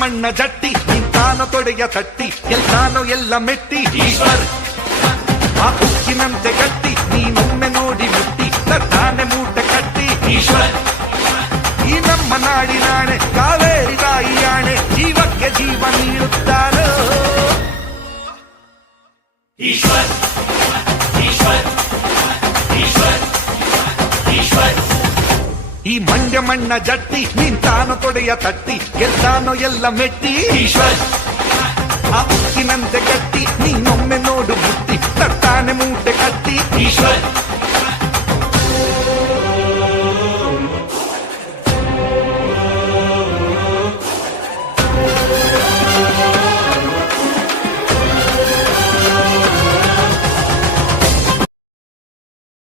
ಮಣ್ಣ ಜಟ್ಟಿ ನಿಂತಾನೋ ತೊಡೆಯ ತಟ್ಟಿ ಗೆಲ್ತಾನೋ ಎಲ್ಲ ಮೆಟ್ಟಿ ಈಶ್ವರ್ ಆ ಉಕ್ಕಿನಂತೆ ಗಟ್ಟಿ ನೀನೊಮ್ಮೆ ನೋಡಿ ಮುಟ್ಟಿ ತರ್ತಾನೆ ಮೂಟೆ ಕಟ್ಟಿ ಈಶ್ವರ್ ಈ ನಮ್ಮ ನಾಡಿನಾಣೆ ಕಾವೇರಿ ತಾಯಿಯಾಣೆ ಜೀವಕ್ಕೆ ಜೀವ ನೀಡುತ್ತಾನೋ ಈಶ್ವರ್ ಈಶ್ವರ್ ಈಶ್ವರ್ ಈಶ್ವರ್ ಈ ಮಂಡ್ಯ ಮಣ್ಣ ಜಟ್ಟಿ ನಿಂತಾನೋ ತೊಡೆಯ ತಟ್ಟಿ ಗೆಲ್ತಾನೋ ಎಲ್ಲ ಮೆಟ್ಟಿ ಈಶ್ವರ್ ಆ ಉಕ್ಕಿನಂತೆ ಗಟ್ಟಿ ನೀನೊಮ್ಮೆ ನೋಡು ಮುಟ್ಟಿ ತರ್ತಾನೆ ಮೂಟೆ ಕಟ್ಟಿ ಈಶ್ವರ್